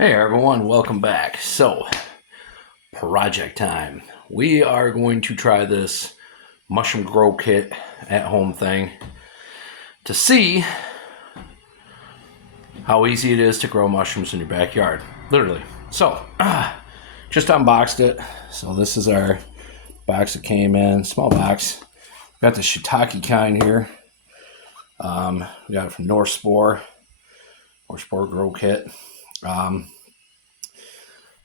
Hey everyone, welcome back. So, project time. We are going to try this mushroom grow kit at home thing to see how easy it is to grow mushrooms in your backyard. Literally. So, just unboxed it. So this is our box that came in, small box. Got the shiitake kind here. We got it from North Spore Grow Kit.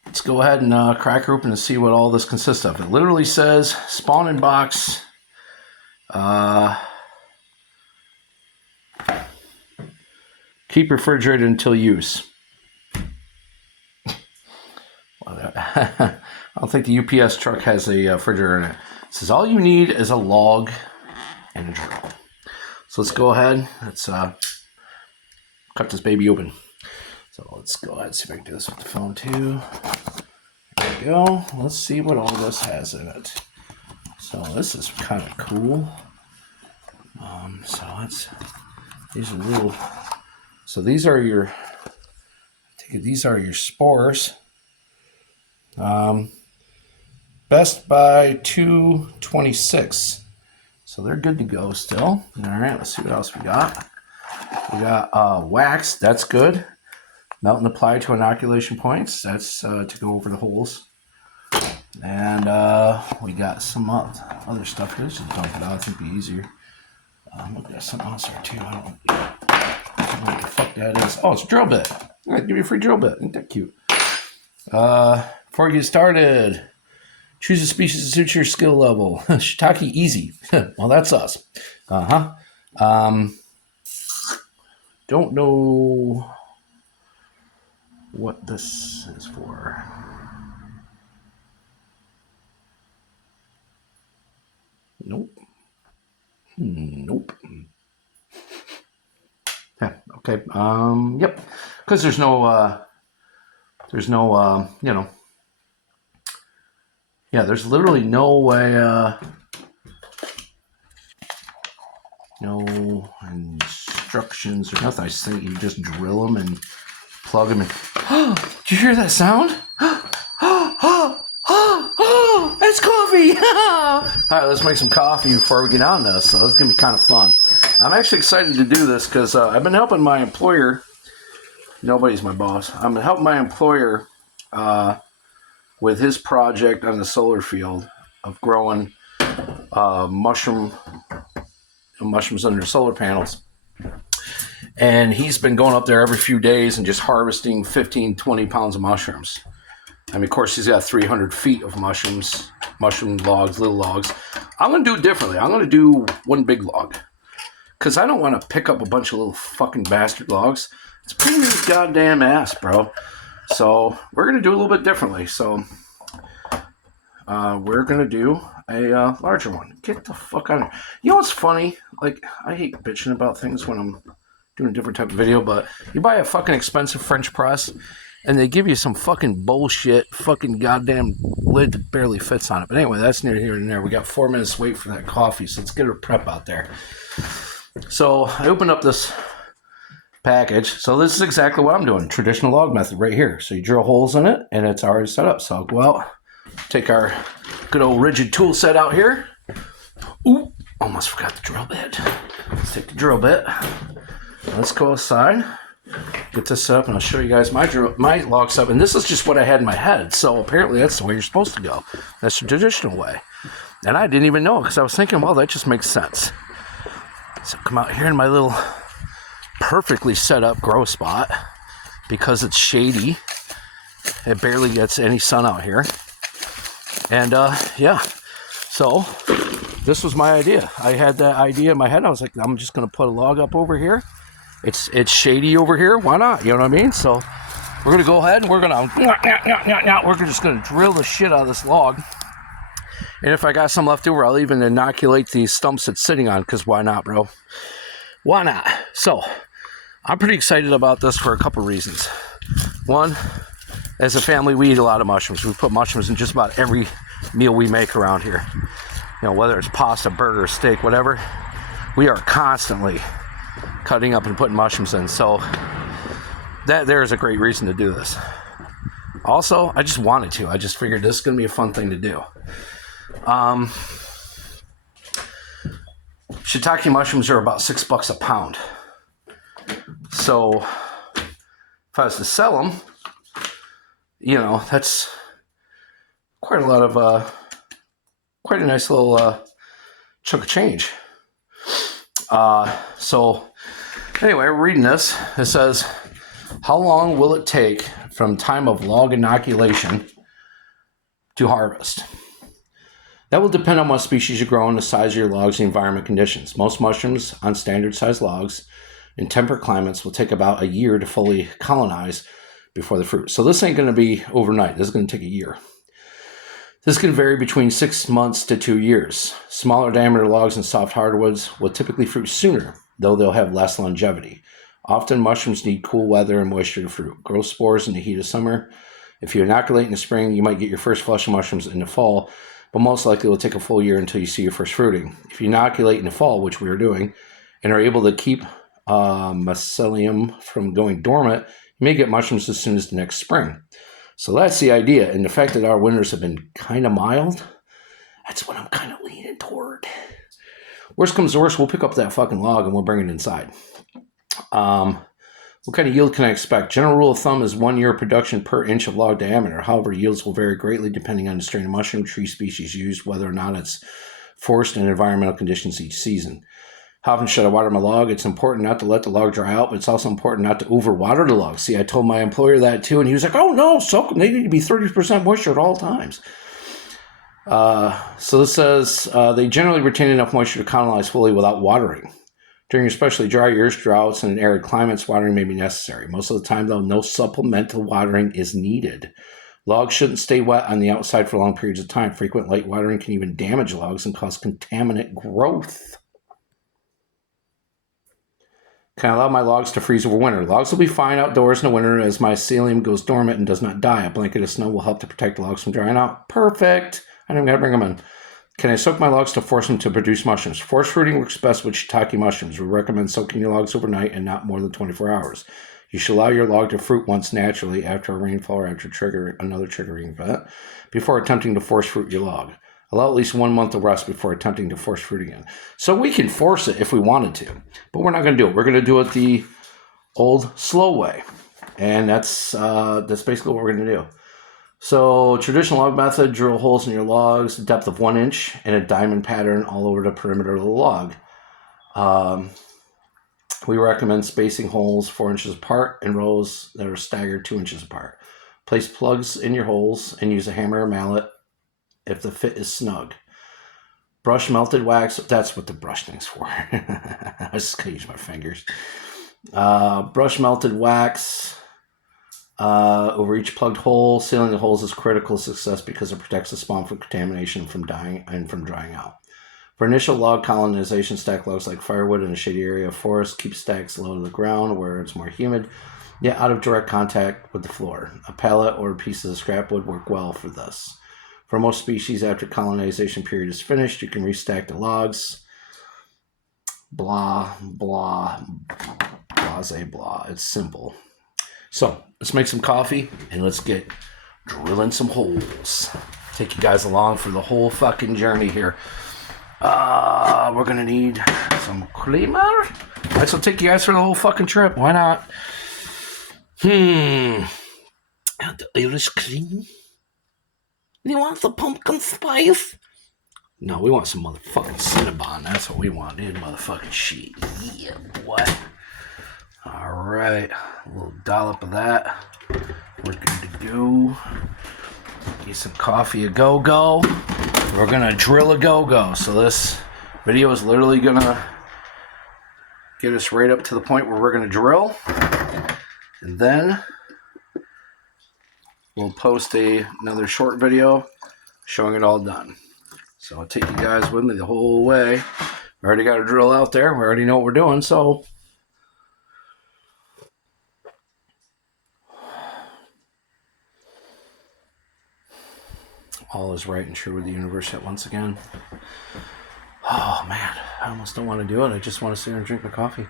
Let's go ahead and crack her open and see what all this consists of. It literally says spawn in box. Keep refrigerated until use. I don't think the UPS truck has a refrigerator in it. It says all you need is a log and a drill. So let's go ahead. Let's cut this baby open. So let's go ahead and see if I can do this with the phone too. There we go. Let's see what all this has in it. So this is kind of cool. These are little. So these are your. These are your spores. Best by 226. So they're good to go still. All right. Let's see what else we got. We got wax. That's good. Melt and apply to inoculation points. That's to go over the holes. And we got some other stuff here. Let's just dump it out. I think it'd be easier. Look, there's something else there too. I don't know what the fuck that is. Oh, it's a drill bit. All right, give me a free drill bit. Ain't that cute? Before we get started, choose a species that suits your skill level. Shiitake easy. Well, that's us. Don't know what this is for. Nope. Nope. Yeah, okay. Yep. Because there's no, there's literally no way, no instructions or nothing. I just think you just drill them and plug them in. Did you hear that sound? It's coffee! All right, let's make some coffee before we get on this. So this is going to be kind of fun. I'm actually excited to do this because I've been helping my employer. Nobody's my boss. I'm helping my employer with his project on the solar field of growing mushrooms under solar panels. And he's been going up there every few days and just harvesting 15, 20 pounds of mushrooms. I mean, of course, he's got 300 feet of mushrooms, mushroom logs, little logs. I'm going to do it differently. I'm going to do one big log. Because I don't want to pick up a bunch of little fucking bastard logs. It's a pain in the goddamn ass, bro. So we're going to do a little bit differently. So we're going to do a larger one. Get the fuck out of here. You know what's funny? Like, I hate bitching about things when I'm doing a different type of video, but you buy a fucking expensive French press and they give you some fucking bullshit fucking goddamn lid that barely fits on it. But anyway, that's near here and there. We got 4 minutes to wait for that coffee, so let's get her prep out there. So I opened up this package. So this is exactly what I'm doing. Traditional log method right here. So you drill holes in it and it's already set up. So I'll go out, take our good old rigid tool set out here. Ooh, almost forgot the drill bit. Let's take the drill bit. Let's go outside, get this set up, and I'll show you guys my log setup. And this is just what I had in my head. So apparently that's the way you're supposed to go. That's the traditional way. And I didn't even know because I was thinking, well, that just makes sense. So come out here in my little perfectly set up grow spot because it's shady. It barely gets any sun out here. And yeah, so this was my idea. I had that idea in my head. I was like, I'm just going to put a log up over here. It's shady over here. Why not? You know what I mean? So we're going to go ahead and we're just going to drill the shit out of this log. And if I got some left over, I'll even inoculate these stumps it's sitting on, because why not, bro? Why not? So I'm pretty excited about this for a couple reasons. One, as a family, we eat a lot of mushrooms. We put mushrooms in just about every meal we make around here. You know, whether it's pasta, burger, steak, whatever, we are constantly cutting up and putting mushrooms in. So that there is a great reason to do this. Also, I just wanted to. I just figured this is going to be a fun thing to do. Shiitake mushrooms are about $6 a pound. So if I was to sell them, you know, that's quite a lot of, quite a nice little chunk of change. So anyway, reading this, it says, how long will it take from time of log inoculation to harvest? That will depend on what species you grow and the size of your logs and environment conditions. Most mushrooms on standard size logs in temperate climates will take about a year to fully colonize before the fruit. So this ain't going to be overnight. This is going to take a year. This can vary between 6 months to 2 years. Smaller diameter logs and soft hardwoods will typically fruit sooner, though they'll have less longevity. Often mushrooms need cool weather and moisture to fruit. Grow spores in the heat of summer. If you inoculate in the spring, you might get your first flush of mushrooms in the fall, but most likely it will take a full year until you see your first fruiting. If you inoculate in the fall, which we are doing, and are able to keep mycelium from going dormant, you may get mushrooms as soon as the next spring. So that's the idea. And the fact that our winters have been kind of mild, that's what I'm kind of leaning toward. Worst comes to worst, we'll pick up that fucking log and we'll bring it inside. What kind of yield can I expect? General rule of thumb is 1 year production per inch of log diameter. However, yields will vary greatly depending on the strain of mushroom, tree species used, whether or not it's forced, and environmental conditions each season. How often should I water my log? It's important not to let the log dry out, but it's also important not to overwater the log. See, I told my employer that too, and he was like, oh no, soak them. They need to be 30% moisture at all times. So this says they generally retain enough moisture to colonize fully without watering. During especially dry years, droughts, and arid climates, watering may be necessary. Most of the time, though, no supplemental watering is needed. Logs shouldn't stay wet on the outside for long periods of time. Frequent light watering can even damage logs and cause contaminant growth. Can I allow my logs to freeze over winter? Logs will be fine outdoors in the winter as mycelium goes dormant and does not die. A blanket of snow will help to protect the logs from drying out. Perfect. I don't got to bring them in. Can I soak my logs to force them to produce mushrooms? Force fruiting works best with shiitake mushrooms. We recommend soaking your logs overnight and not more than 24 hours. You should allow your log to fruit once naturally after a rainfall or after another triggering event before attempting to force fruit your log. Allow at least 1 month of rest before attempting to force fruit again. So we can force it if we wanted to, but we're not going to do it. We're going to do it the old, slow way, and that's basically what we're going to do. So traditional log method, drill holes in your logs, depth of 1 inch, and a diamond pattern all over the perimeter of the log. We recommend spacing holes 4 inches apart and rows that are staggered 2 inches apart. Place plugs in your holes and use a hammer or mallet if the fit is snug. Brush melted wax. That's what the brush thing's for. I just gotta use my fingers. Brush melted wax over each plugged hole. Sealing the holes is critical success because it protects the spawn from contamination from dying and from drying out. For initial log colonization, stack logs like firewood in a shady area of forest. Keep stacks low to the ground where it's more humid, yet out of direct contact with the floor. A pallet or pieces of scrap wood work well for this. For most species, after colonization period is finished, you can restack the logs. Blah, blah, blase, blah. It's simple. So let's make some coffee and let's get drilling some holes. Take you guys along for the whole fucking journey here. We're going to need some creamer. Alright, so take you guys for the whole fucking trip. Why not? The Irish cream. You want the pumpkin spice? No, we want some motherfucking Cinnabon. That's what we want, dude. Motherfucking shit. Yeah, what? Alright. A little dollop of that. We're good to go. Get some coffee a go-go. We're going to drill a go-go. So this video is literally going to get us right up to the point where we're going to drill. And then we'll post another short video showing it all done. So I'll take you guys with me the whole way. We already got a drill out there. We already know what we're doing, so all is right and true with the universe yet once again. Oh man, I almost don't want to do it. I just want to sit here and drink my coffee.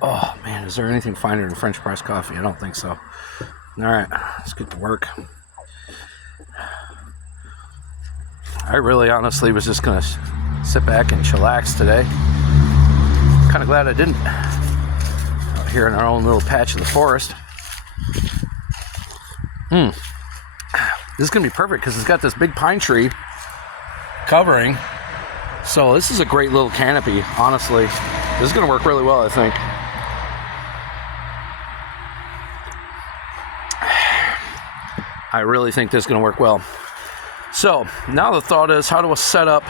Oh man, is there anything finer than French press coffee? I don't think so. All right, let's get to work. I really honestly was just gonna sit back and chillax today. Kind of glad I didn't. Out here in our own little patch of the forest. This is gonna be perfect because it's got this big pine tree covering. So this is a great little canopy, honestly. This is gonna work really well, I think. I really think this is gonna work well. So now the thought is, how do I set up?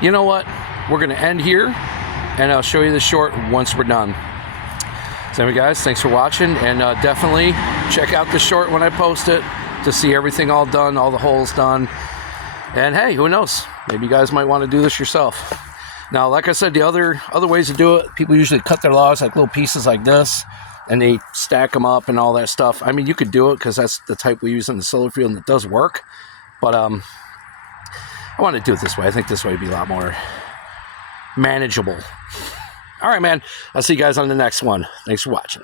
You know what? We're gonna end here, and I'll show you the short once we're done. So anyway, guys, thanks for watching, and definitely check out the short when I post it to see everything all done, all the holes done. And hey, who knows? Maybe you guys might want to do this yourself. Now, like I said, the other ways to do it, people usually cut their logs like little pieces like this, and they stack them up and all that stuff. I mean, you could do it because that's the type we use in the solar field, and it does work. But I want to do it this way. I think this way would be a lot more manageable. All right, man. I'll see you guys on the next one. Thanks for watching.